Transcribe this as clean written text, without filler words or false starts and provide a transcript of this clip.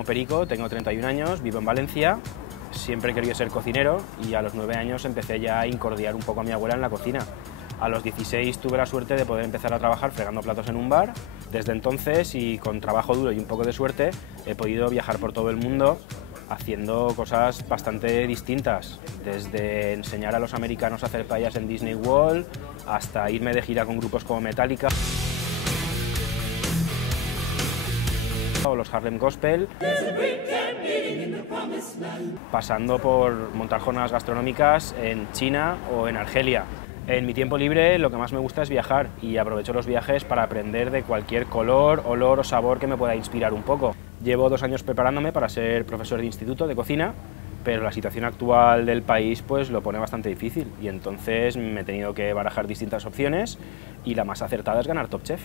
llamo Perico, tengo 31 años, vivo en Valencia, siempre he querido ser cocinero y a los 9 años empecé ya a incordiar un poco a mi abuela en la cocina. A los 16 tuve la suerte de poder empezar a trabajar fregando platos en un bar. Desde entonces, y con trabajo duro y un poco de suerte, he podido viajar por todo el mundo haciendo cosas bastante distintas, desde enseñar a los americanos a hacer paellas en Disney World hasta irme de gira con grupos como Metallica o los Harlem Gospel, pasando por montar jornadas gastronómicas en China o en Argelia. En mi tiempo libre lo que más me gusta es viajar y aprovecho los viajes para aprender de cualquier color, olor o sabor que me pueda inspirar un poco. Llevo 2 años preparándome para ser profesor de instituto de cocina, pero la situación actual del país pues lo pone bastante difícil y entonces me he tenido que barajar distintas opciones y la más acertada es ganar Top Chef.